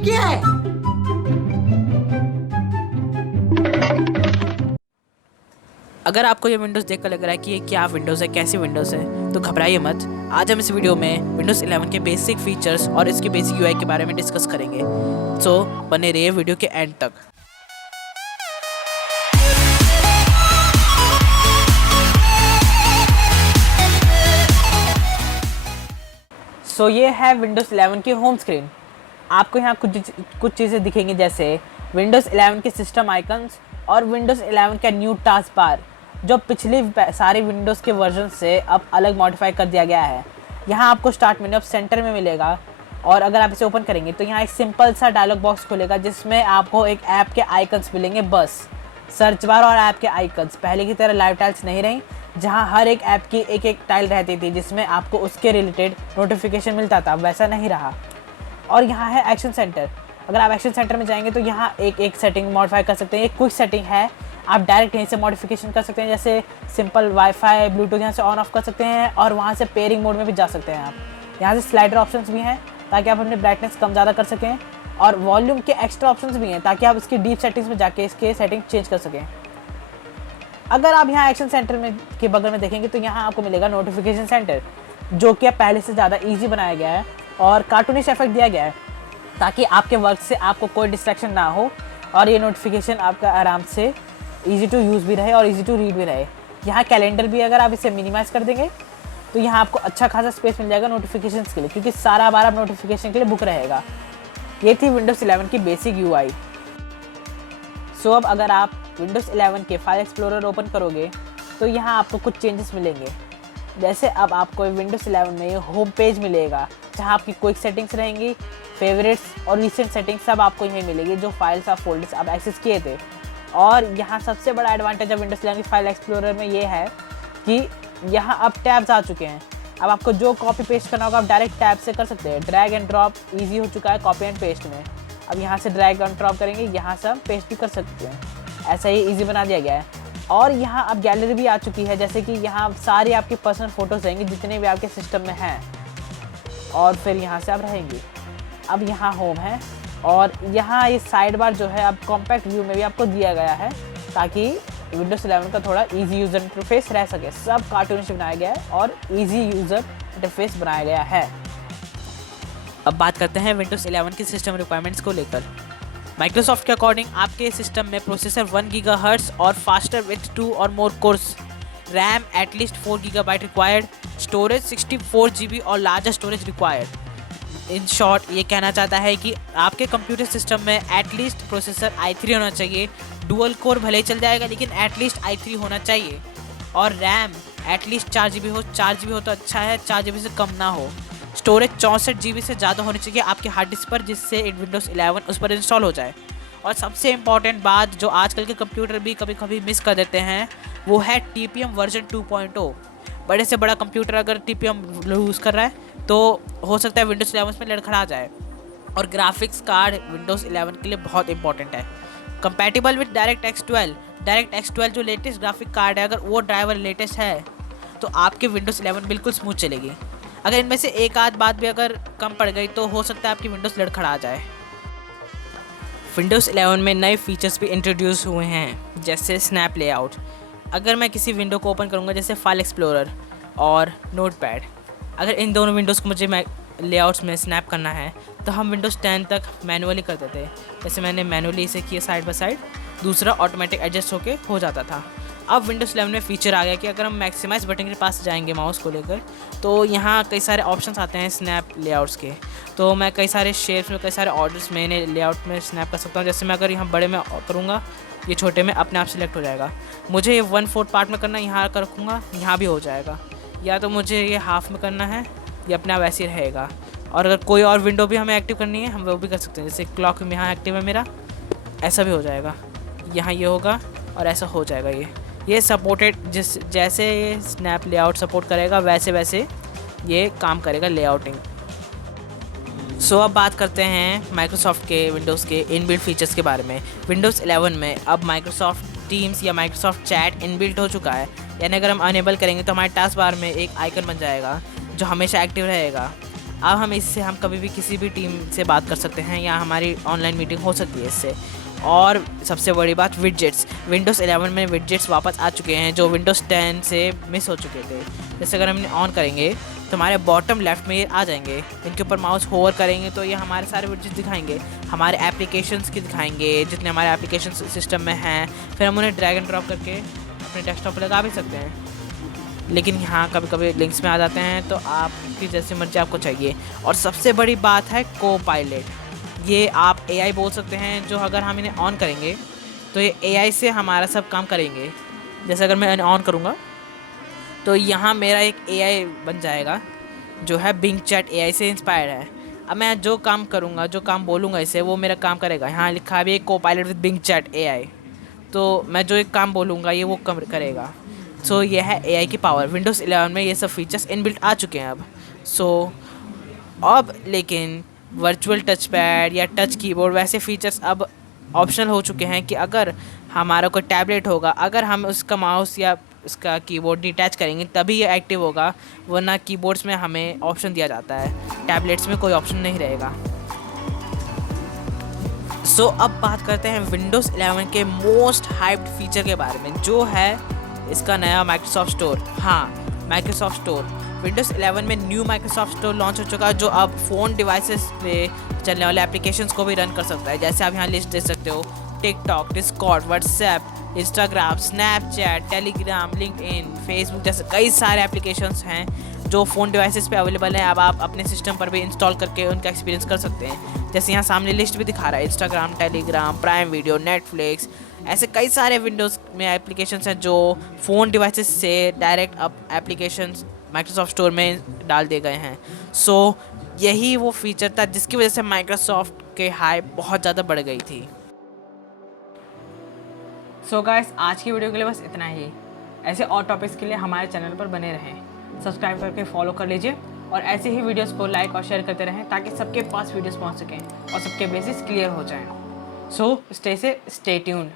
क्या है? अगर आपको ये विंडोज़ देखकर लग रहा है कि ये क्या विंडोज़ है, कैसी विंडोज़ है, तो घबराइए मत। आज हम इस वीडियो में विंडोज़ 11 के बेसिक फीचर्स और इसके बेसिक यूआई के बारे में डिस्कस करेंगे। सो बने रहिए वीडियो के एंड तक। सो ये है विंडोज़ 11 की होम स्क्रीन। आपको यहाँ कुछ चीज़ें दिखेंगी, जैसे विंडोज़ 11 के सिस्टम आइकन्स और विंडोज़ 11 का न्यू टास्क बार, जो पिछली सारे विंडोज़ के वर्जन से अब अलग मॉडिफाई कर दिया गया है। यहाँ आपको स्टार्ट मेन्यू अब सेंटर में मिलेगा, और अगर आप इसे ओपन करेंगे तो यहाँ एक सिंपल सा डायलॉग बॉक्स खुलेगा जिसमें आपको एक ऐप के आइकन्स मिलेंगे। बस सर्च बार और ऐप के आइकन्स पहले की तरह लाइव टाइल्स नहीं रही, जहाँ हर एक ऐप की एक एक टाइल रहती थी जिसमें आपको उसके रिलेटेड नोटिफिकेशन मिलता था, वैसा नहीं रहा। और यहाँ है एक्शन सेंटर। अगर आप एक्शन सेंटर में जाएंगे तो यहाँ एक सेटिंग मॉडिफाई कर सकते हैं। ये क्विक सेटिंग है, आप डायरेक्ट यहीं से मॉडिफिकेशन कर सकते हैं, जैसे सिंपल वाईफाई ब्लूटूथ यहाँ से ऑन ऑफ कर सकते हैं, और वहाँ से पेयरिंग मोड में भी जा सकते हैं। आप यहाँ से स्लाइडर ऑप्शंस भी हैं ताकि आप अपने ब्राइटनेस कम ज़्यादा कर सकें, और वॉल्यूम के एक्स्ट्रा ऑप्शंस भी हैं ताकि आप इसकी डीप सेटिंग्स में जाके इसके सेटिंग चेंज कर सकें। अगर आप यहाँ एक्शन सेंटर में के बगल में देखेंगे तो यहाँ आपको मिलेगा नोटिफिकेशन सेंटर, जो कि अब पहले से ज़्यादा ईजी बनाया गया है और कार्टूनिश इफेक्ट दिया गया है ताकि आपके वर्क से आपको कोई डिस्ट्रैक्शन ना हो, और ये नोटिफिकेशन आपका आराम से ईजी टू यूज़ भी रहे और ईजी टू रीड भी रहे। यहाँ कैलेंडर भी अगर आप इसे मिनिमाइज़ कर देंगे तो यहाँ आपको अच्छा खासा स्पेस मिल जाएगा नोटिफिकेशंस के लिए, क्योंकि सारा बार अब नोटिफिकेशन के लिए बुक रहेगा। ये थी विंडोज़ 11 की बेसिक यूआई। सो अब अगर आप विंडोज़ 11 के फाइल एक्सप्लोरर ओपन करोगे तो यहाँ आपको कुछ चेंजेस मिलेंगे। जैसे अब आपको विंडोज़ 11 में होम पेज मिलेगा, जहाँ आपकी क्विक सेटिंग्स रहेंगी, फेवरेट्स और रिसेंट सेटिंग्स सब आपको यहीं मिलेगी, जो फाइल्स और फोल्डर्स आप एक्सेस किए थे। और यहाँ सबसे बड़ा एडवांटेज अब विंडोज़ 11 की फाइल एक्सप्लोरर में ये है कि यहाँ अब टैब्स आ चुके हैं। अब आपको जो कॉपी पेस्ट करना होगा आप डायरेक्ट टैब से कर सकते हैं। ड्रैग एंड ड्रॉप ईजी हो चुका है कॉपी एंड पेस्ट में। अब यहाँ से ड्रैग एंड ड्रॉप करेंगे, यहाँ से हम पेस्ट भी कर सकते हैं। ऐसा ही ईजी बना दिया गया है। और यहाँ अब गैलरी भी आ चुकी है, जैसे कि यहाँ सारी आपकी पर्सनल फ़ोटोज़ रहेंगी जितने भी आपके सिस्टम में हैं, और फिर यहाँ से आप रहेंगे। अब यहाँ होम है, और यहाँ ये साइड बार जो है अब कॉम्पैक्ट व्यू में भी आपको दिया गया है ताकि विंडोज़ 11 का थोड़ा इजी यूज़र इंटरफेस रह सके। सब कार्टूनिश बनाया गया है और इजी यूज़र इंटरफेस बनाया गया है। अब बात करते हैं विंडोज़ 11 की सिस्टम रिक्वायरमेंट्स को लेकर। माइक्रोसॉफ्ट के अकॉर्डिंग आपके सिस्टम में प्रोसेसर 1 गीगाहर्ट्ज़ और फास्टर विथ 2 और more cores, RAM at least 4 gigabyte required, storage 64 GB और larger storage required. In short ये कहना चाहता है कि आपके कंप्यूटर सिस्टम में एटलीस्ट प्रोसेसर i3 होना चाहिए। डुअल कोर भले ही चल जाएगा, लेकिन एटलीस्ट i3 होना चाहिए। और रैम एटलीस्ट 4 GB हो। 4 GB हो तो अच्छा है, 4 GB से कम ना हो। स्टोरेज 64 GB से ज़्यादा होनी चाहिए आपके हार्ड डिस्क पर, जिससे विंडोज़ 11 उस पर इंस्टॉल हो जाए। और सबसे इम्पॉर्टेंट बात जो आजकल के कंप्यूटर भी कभी कभी मिस कर देते हैं, वो है TPM वर्जन 2.0। बड़े से बड़ा कंप्यूटर अगर TPM यूज़ कर रहा है तो हो सकता है विंडोज़ 11 में लड़खड़ा जाए। और ग्राफिक्स कार्ड विंडोज़ 11 के लिए बहुत इंपॉर्टेंट है। कंपैटिबल विद डायरेक्ट X12 जो लेटेस्ट ग्राफिक कार्ड है, अगर वो ड्राइवर लेटेस्ट है तो आपके विंडोज़ 11 बिल्कुल स्मूथ चलेगी। अगर इनमें से एक आध बात भी अगर कम पड़ गई तो हो सकता है आपकी विंडोज़ लड़खड़ा जाए। विंडोज़ 11 में नए फीचर्स भी इंट्रोड्यूस हुए हैं, जैसे स्नैप लेआउट। अगर मैं किसी विंडो को ओपन करूँगा, जैसे फाइल एक्सप्लोरर और नोटपैड, अगर इन दोनों विंडोज़ को मुझे लेआउट्स में स्नैप करना है तो हम विंडोज़ 10 तक मैनुअली करते थे। जैसे मैंने मैनुअली इसे किया साइड बाय साइड, दूसरा ऑटोमेटिक एडजस्ट होके हो जाता था। अब विंडोज़ 11 में फ़ीचर आ गया कि अगर हम मैक्सिमाइज़ बटन के पास जाएंगे माउस को लेकर, तो यहाँ कई सारे ऑप्शंस आते हैं स्नैप लेआउट्स के। तो मैं कई सारे शेप्स में, कई सारे ऑर्डर्स में इन्हें लेआउट में स्नैप कर सकता हूँ। जैसे मैं अगर यहाँ बड़े में करूँगा, ये छोटे में अपने आप सिलेक्ट हो जाएगा। मुझे ये 1/4 पार्ट में करना है, यहाँ कर रखूँगा, यहाँ भी हो जाएगा। या तो मुझे ये हाफ में करना है, ये अपने आप ऐसे ही रहेगा। और अगर कोई और विंडो भी हमें एक्टिव करनी है, हम वो भी कर सकते हैं। जैसे क्लॉक में यहाँ एक्टिव है मेरा, ऐसा भी हो जाएगा। यहाँ ये होगा और ऐसा हो जाएगा। ये सपोर्टेड, जैसे ये स्नैप लेआउट सपोर्ट करेगा वैसे वैसे ये काम करेगा लेआउटिंग। सो अब बात करते हैं माइक्रोसॉफ्ट के विंडोज़ के इनबिल्ट फीचर्स के बारे में। विंडोज़ 11 में अब माइक्रोसॉफ्ट टीम्स या माइक्रोसॉफ्ट चैट इनबिल्ट हो चुका है। यानी अगर हम अनेबल करेंगे तो हमारे टास्क बार में एक आइकन बन जाएगा जो हमेशा एक्टिव रहेगा। अब हम इससे हम कभी भी किसी भी टीम से बात कर सकते हैं या हमारी ऑनलाइन मीटिंग हो सकती है इससे। और सबसे बड़ी बात विडजेट्स, विंडोज़ 11 में विडजेट्स वापस आ चुके हैं जो विंडोज़ 10 से मिस हो चुके थे। जैसे अगर हम ऑन करेंगे तो हमारे बॉटम लेफ्ट में ये आ जाएंगे, इनके ऊपर माउस होवर करेंगे तो ये हमारे सारे विडजेट्स दिखाएंगे, हमारे एप्लीकेशंस की दिखाएंगे जितने हमारे एप्लीकेशन सिस्टम में हैं। फिर हम उन्हें ड्रैग एंड ड्रॉप करके अपने डेस्कटॉप पर लगा भी सकते हैं। लेकिन यहाँ कभी कभी लिंक्स में आ जाते हैं तो आपकी जैसी मर्जी आपको चाहिए। और सबसे बड़ी बात है को पायलट, ये आप AI बोल सकते हैं जो अगर हम इन्हें ऑन करेंगे तो ये AI से हमारा सब काम करेंगे। जैसे अगर मैं ऑन करूँगा तो यहाँ मेरा एक AI बन जाएगा जो है बिंग चैट AI से इंस्पायर्ड है। अब मैं जो काम करूँगा, जो काम बोलूँगा इसे, वो मेरा काम करेगा। यहाँ लिखा है भी Copilot with Bing Chat AI, तो मैं जो एक काम बोलूँगा ये वो करेगा। सो ये है AI की पावर। विंडोज़ 11 में ये सब फीचर्स इनबिल्ट आ चुके हैं अब। अब लेकिन वर्चुअल टच पैड या टच कीबोर्ड वैसे फीचर्स अब ऑप्शनल हो चुके हैं कि अगर हमारा कोई टैबलेट होगा, अगर हम उसका माउस या उसका कीबोर्ड डिटैच करेंगे तभी ये एक्टिव होगा, वरना कीबोर्ड्स में हमें ऑप्शन दिया जाता है, टैबलेट्स में कोई ऑप्शन नहीं रहेगा। अब बात करते हैं विंडोज़ 11 के मोस्ट हाइप्ड फीचर के बारे में, जो है इसका नया माइक्रोसॉफ्ट स्टोर। हाँ, माइक्रोसॉफ्ट स्टोर। विंडोज़ 11 में न्यू माइक्रोसॉफ्ट स्टोर लॉन्च हो चुका है जो अब फ़ोन डिवाइसेस पे चलने वाले एप्लीकेशंस को भी रन कर सकता है। जैसे आप यहाँ लिस्ट देख सकते हो, TikTok, Discord, WhatsApp, Instagram, Snapchat, Telegram, LinkedIn, Facebook जैसे कई सारे एप्लीकेशंस हैं जो फ़ोन डिवाइसेस पे अवेलेबल हैं। अब आप अपने सिस्टम पर भी इंस्टॉल करके उनका एक्सपीरियंस कर सकते हैं। जैसे यहाँ सामने लिस्ट भी दिखा रहा है, Instagram, Telegram, prime video, Netflix, ऐसे कई सारे विंडोज़ में एप्लीकेशंस हैं जो फ़ोन डिवाइसेस से डायरेक्ट अब एप्लीकेशंस माइक्रोसॉफ्ट स्टोर में डाल दिए गए हैं। यही वो फीचर था जिसकी वजह से माइक्रोसॉफ्ट के हाइप बहुत ज़्यादा बढ़ गई थी। गाइस, आज की वीडियो के लिए बस इतना ही। ऐसे और टॉपिक्स के लिए हमारे चैनल पर बने रहें, सब्सक्राइब करके फॉलो कर लीजिए और ऐसे ही वीडियोस को लाइक और शेयर करते रहें ताकि सबके पास वीडियोस पहुंच सकें और सबके बेसिस क्लियर हो जाएं। Stay tuned.